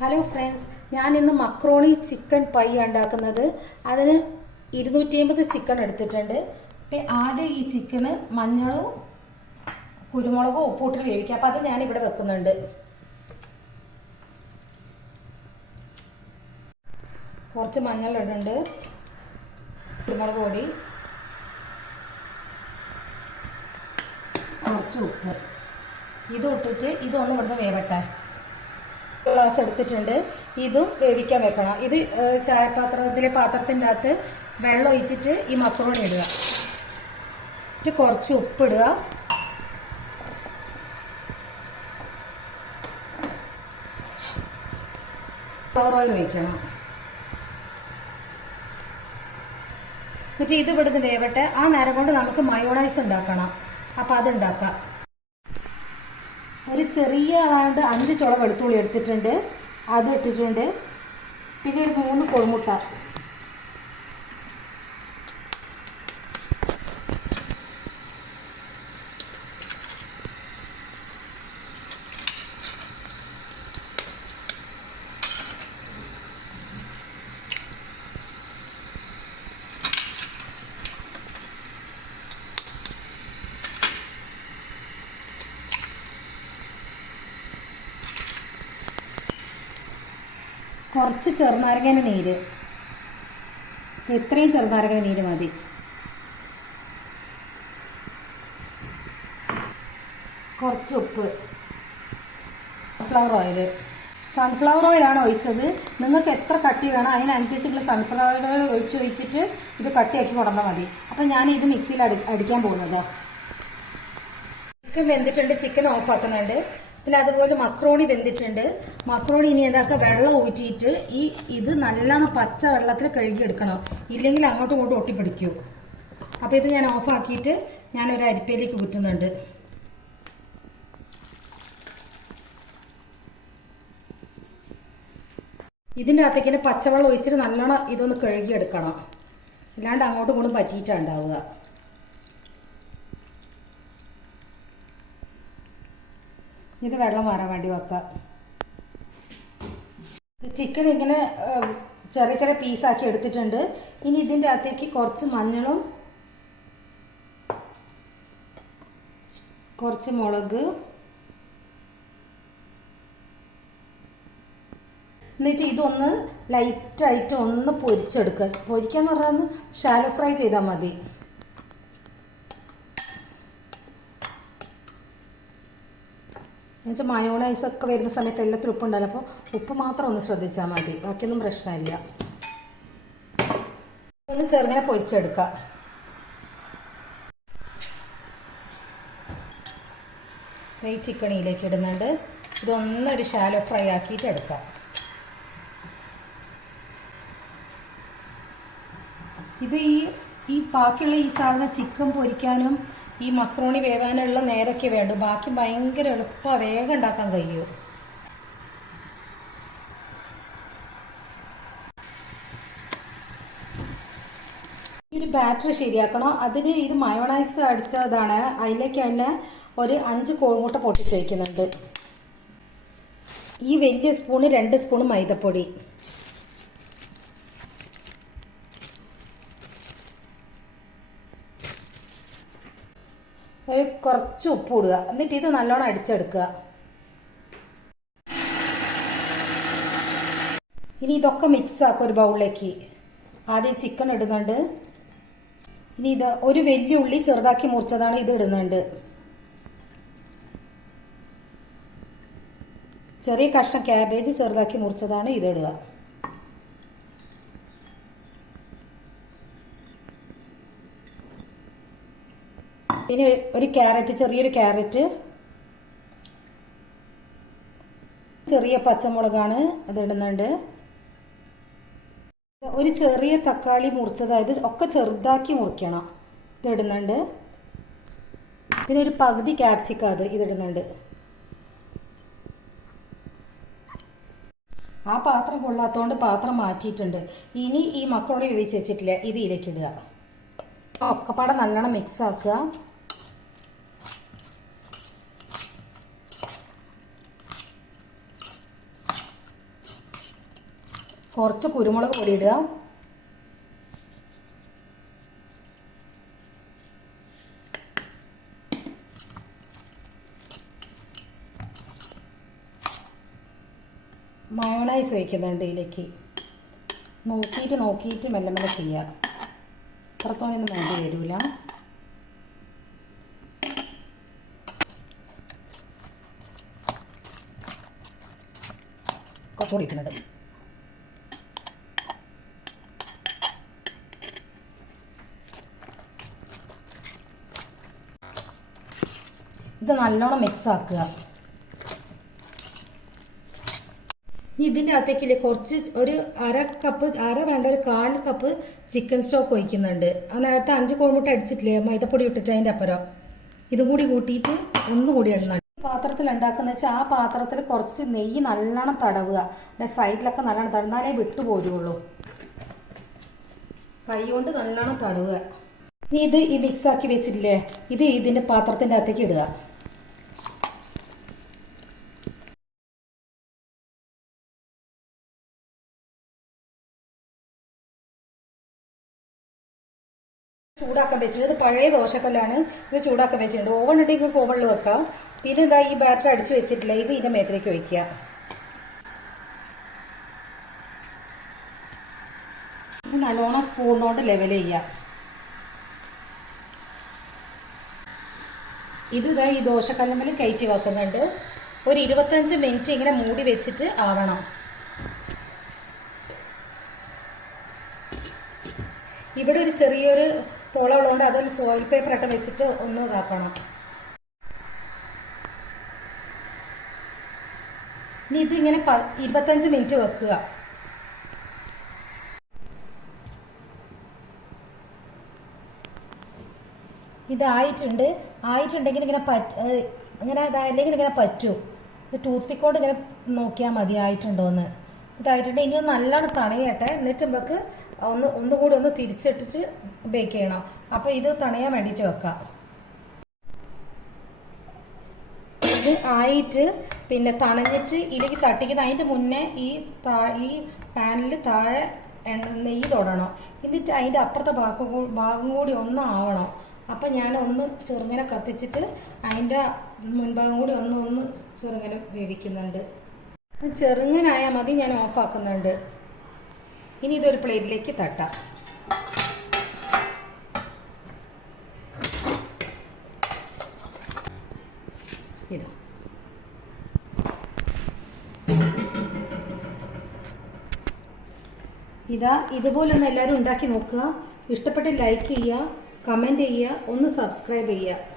Hello friends, ഞാൻ ഇന്ന് macaroni chicken pi ഉണ്ടാക്കുന്നത്. അതിന് 250 ചിക്കൻ എടുത്തിട്ടുണ്ട്. ആദ്യം ഈ ചിക്കന് മഞ്ഞളും കുരുമുളകും ഉപ്പൂട്ടിട്ട് വേവിക്കാം. അപ്പം അത് ഞാനിവിടെ വെക്കുന്നുണ്ട്. കുറച്ച് മഞ്ഞൾ ഇടുന്നുണ്ട്, കുരുമുളക് പൊടി, കുറച്ച് ഉപ്പ്. ഇത് ഇട്ടിട്ട് ഇതൊന്നും ഇവിടുന്ന് വേവട്ടെ. ഗ്ലാസ് എടുത്തിട്ടുണ്ട്. ഇതും വേവിക്കാൻ വെക്കണം. ഇത് പാത്രത്തിൻ്റെ അകത്ത് വെള്ളം ഒഴിച്ചിട്ട് ഈ മക്രോണി ഇടുക. കുറച്ച് ഉപ്പിടുക, ഓയിൽ ഒഴിക്കണം. എന്നിട്ട് ഇത് ഇവിടുന്ന് വേവട്ടെ. ആ നേരം കൊണ്ട് നമുക്ക് മയോണൈസ് ഉണ്ടാക്കണം. അപ്പം അതുണ്ടാക്കാം. ഒരു ചെറിയ 5 ചുള വെളുത്തുള്ളി എടുത്തിട്ടുണ്ട്, അത് ഇട്ടിട്ടുണ്ട്. പിന്നെ ഒരു 3 കോഴിമുട്ട, കുറച്ച് ചെറുനാരങ്ങ നീര്, എത്രയും ചെറുനാരങ്ങ നീര് മതി. കുറച്ച് ഉപ്പ്, സൺഫ്ലവർ ഓയിലാണ് ഒഴിച്ചത്. നിങ്ങൾക്ക് എത്ര കട്ടി വേണം അതിനനുസരിച്ചുള്ള സൺഫ്ലവർ ഓയിൽ ഒഴിച്ചിട്ട് ഇത് കട്ടിയാക്കി കൊണ്ടുവന്നാൽ മതി. അപ്പം ഞാൻ ഇത് മിക്സിയിൽ അടിക്കാൻ പോകുന്നത്. ചിക്കൻ വെന്തിട്ടുണ്ട്, ചിക്കൻ ഓഫ് ആക്കുന്നുണ്ട്. പിന്നെ അതുപോലെ മക്രോണി വെന്തിട്ടുണ്ട്. മക്രോണി ഇനി എന്താക്കുക, വെള്ളം ഊറ്റിയിട്ട് ഇത് നല്ലോണം പച്ച വെള്ളത്തിൽ കഴുകിയെടുക്കണം. ഇല്ലെങ്കിൽ അങ്ങോട്ടും ഇങ്ങോട്ടും ഒട്ടിപ്പിടിക്കും. അപ്പോൾ ഇത് ഞാൻ ഓഫാക്കിയിട്ട് ഞാനൊരു അരിപ്പയിലേക്ക് കുറ്റുന്നുണ്ട്. ഇതിൻ്റെ അകത്തേക്ക് തന്നെ പച്ചവെള്ളം ഒഴിച്ചിട്ട് നല്ലോണം ഇതൊന്ന് കഴുകിയെടുക്കണം. ഇല്ലാണ്ട് അങ്ങോട്ടും ഇങ്ങോട്ടും പറ്റിയിട്ടാണ് ഉണ്ടാവുക. ഇത് വെള്ളം മാറാൻ വേണ്ടി വെക്കാം. ചിക്കൻ ഇങ്ങനെ ചെറിയ ചെറിയ പീസാക്കി എടുത്തിട്ടുണ്ട്. ഇനി ഇതിൻ്റെ അകത്തേക്ക് കുറച്ച് മഞ്ഞളും കുറച്ച് മുളക്, എന്നിട്ട് ഇതൊന്ന് ലൈറ്റായിട്ട് ഒന്ന് പൊരിച്ചെടുക്കുക. പൊരിക്കാന്ന് പറഞ്ഞാൽ ഷാലോ ഫ്രൈ ചെയ്താൽ മതി. എന്നുവെച്ചാൽ മയോണൈസ് ഒക്കെ വരുന്ന സമയത്ത് എല്ലാത്തിലും ഉപ്പുണ്ടല്ലോ. അപ്പോൾ ഉപ്പ് മാത്രം ഒന്ന് ശ്രദ്ധിച്ചാൽ മതി, ബാക്കിയൊന്നും പ്രശ്നമില്ല. ഒന്ന് ചെറുങ്ങനെ പൊരിച്ചെടുക്കാം. ഈ ചിക്കണിയിലേക്ക് ഇടുന്നുണ്ട്. ഇതൊന്നൊരു ഷാലോ ഫ്രൈ ആക്കിയിട്ട് എടുക്കാം. ഇത് ഈ ബാക്കിയുള്ള ഈ സാധനം ചിക്കൻ പൊരിക്കാനും ഈ മക്രോണി വേവാനുള്ള നേരൊക്കെ വേണ്ടു. ബാക്കി ഭയങ്കര എളുപ്പമാണ്, വേഗം ഉണ്ടാക്കാൻ കഴിയും. ഈ ഒരു ബാറ്റർ ശരിയാക്കണം. അതിന് ഇത് മയോണൈസ് അടിച്ചതാണ്. അതിലേക്ക് തന്നെ ഒരു 5 കോഴിമുട്ട പൊട്ടിച്ച് വയ്ക്കുന്നുണ്ട്. ഈ വലിയ സ്പൂണ് 2 സ്പൂണ് മൈദപ്പൊടി, കുറച്ച് ഉപ്പ് ഇടുക. എന്നിട്ട് ഇത് നല്ലോണം അടിച്ചെടുക്കുക. ഇനി ഇതൊക്കെ മിക്സ് ആക്കുക ഒരു ബൗളിലേക്ക്. ആദ്യം ചിക്കൻ ഇടുന്നുണ്ട്. ഇനി ഇത് ഒരു വലിയ ഉള്ളി ചെറുതാക്കി മുറിച്ചതാണ്, ഇത് ഇടുന്നുണ്ട്. ചെറിയ കഷ്ണം ക്യാബേജ് ചെറുതാക്കി മുറിച്ചതാണ്, ഇത് ഇടുക. പിന്നെ ഒരു ക്യാരറ്റ്, ചെറിയൊരു ക്യാരറ്റ്, ചെറിയ പച്ചമുളകാണ് അത് ഇടുന്നുണ്ട്. ഒരു ചെറിയ തക്കാളി മുറിച്ചതായത് ഒക്കെ ചെറുതാക്കി മുറിക്കണം, ഇതിടുന്നുണ്ട്. പിന്നെ ഒരു പകുതി ക്യാപ്സിക്കം അത് ഇതിടുന്നുണ്ട്. ആ പാത്രം കൊള്ളാത്തതുകൊണ്ട് പാത്രം മാറ്റിയിട്ടുണ്ട്. ഇനി ഈ മക്രോണി വേവിച്ച് വെച്ചിട്ടില്ല, ഇത് ഇതിലേക്ക് ഇടുക. ഒക്കെപ്പാടെ നല്ലോണം മിക്സ് ആക്കുക. കുറച്ച് കുരുമുളക് പൊടി ഇടുക. മയോണൈസ് ഒഴിക്കുന്നുണ്ട് ഇതിലേക്ക്. നോക്കിയിട്ട് മെല്ലെ മെല്ലെ ചെയ്യുക. അത്രത്തോനൊന്നും വേണ്ടി വരില്ല. കുറച്ചുകൂടി ഒഴിക്കുന്നുണ്ട്. ഇത് നല്ലോണം മിക്സ് ആക്കുക. ഇതിൻ്റെ അകത്തേക്കില്ലേ കുറച്ച് ഒരു അര വേണ്ട ഒരു 1/4 കപ്പ് ചിക്കൻ സ്റ്റോക്ക് ഒഴിക്കുന്നുണ്ട്. ആ നേരത്തെ 5 കോഴിമുട്ട അടിച്ചിട്ടില്ലേ മൈദപ്പൊടി ഇട്ടിട്ട് അതിൻ്റെ അപ്പുറം ഇതും കൂടി കൂട്ടിയിട്ട് ഒന്നുകൂടി ഇടുന്നുണ്ട്. പാത്രത്തിൽ ഉണ്ടാക്കുന്ന വെച്ചാൽ ആ പാത്രത്തിൽ കുറച്ച് നെയ്യ് നല്ലോണം തടവുക. സൈഡിലൊക്കെ നല്ലോണം തടന്നാലേ വിട്ടുപോരുള്ളൂ. കൈ കൊണ്ട് നല്ലോണം തടവുക. ഇനി ഇത് ഈ മിക്സ് ആക്കി വെച്ചിട്ടില്ലേ, ഇത് ഇതിൻ്റെ പാത്രത്തിൻ്റെ അകത്തേക്ക് ഇടുക. ചൂടാക്കാൻ വെച്ചിട്ടുണ്ട്. ഇത് പഴയ ദോശക്കല്ലാണ്. ഇത് ചൂടാക്കാൻ വെച്ചിട്ടുണ്ട്. ഓവൺ ഉണ്ടെങ്കിൽ ഓവണിൽ വെക്കാം. പിന്നെ ഇതാ ഈ ബാറ്റർ അടിച്ചു വെച്ചിട്ടില്ല, ഇത് ഇതിൻ്റെ മേത്തിലേക്ക് ഒഴിക്കുക. ഇത് നല്ലോണം സ്പൂണിനോണ്ട് ലെവൽ ചെയ്യുക. ഇത് ഇതാ ഈ ദോശക്കല്ലുമ്മൽ കയറ്റി വെക്കുന്നുണ്ട്. ഒരു 25 മിനിറ്റ് ഇങ്ങനെ മൂടി വെച്ചിട്ട് ആവണം. ഇവിടെ ഒരു ചെറിയൊരു തുളമുള്ളതുകൊണ്ട് അതൊരു ഫോയിൽ പേപ്പർ ഇട്ട് വെച്ചിട്ട് ഒന്ന് ഇതാക്കണം. ഇനി ഇതിങ്ങനെ 25 മിനിറ്റ് വെക്കുക. ആയിട്ടുണ്ടെങ്കിൽ ഇങ്ങനെ അല്ലെങ്കിൽ ഇങ്ങനെ പറ്റും. ടൂത്ത് പിക്കോട് ഇങ്ങനെ നോക്കിയാൽ മതി ആയിട്ടുണ്ടോയെന്ന്. ഇതായിട്ടുണ്ട്. ഇനി ഒന്ന് നല്ലോണം തണയട്ടെ. എന്നിട്ട് നമുക്ക് ഒന്നുകൂടി ഒന്ന് തിരിച്ചിട്ടിട്ട് ബേക്ക് ചെയ്യണം. അപ്പോൾ ഇത് തണയാൻ വേണ്ടിയിട്ട് വെക്കാം. ഇത് ആയിട്ട് പിന്നെ തണഞ്ഞിട്ട് ഇതിലേക്ക് തട്ടിക്കുന്ന അതിൻ്റെ മുന്നേ ഈ പാനിൽ താഴെ നെയ്യ് തൊടണം. എന്നിട്ട് അതിൻ്റെ അപ്പുറത്തെ ഭാഗം കൂടി ഒന്ന് ആവണം. അപ്പം ഞാൻ ഒന്ന് ചെറുങ്ങനെ കത്തിച്ചിട്ട് അതിൻ്റെ മുൻഭാഗം കൂടി ഒന്ന് ചെറുങ്ങനെ വേവിക്കുന്നുണ്ട്. ചെറുങ്ങനായാൽ മതി. ഞാൻ ഓഫാക്കുന്നുണ്ട്. ഇനി ഇതൊരു പ്ലേറ്റിലേക്ക് തട്ടാം. ഇതുപോലെ ഒന്ന് എല്ലാവരും ഉണ്ടാക്കി നോക്കുക. ഇഷ്ടപ്പെട്ട് ലൈക്ക് ചെയ്യുക, കമൻറ്റ് ചെയ്യുക, ഒന്ന് സബ്സ്ക്രൈബ് ചെയ്യുക.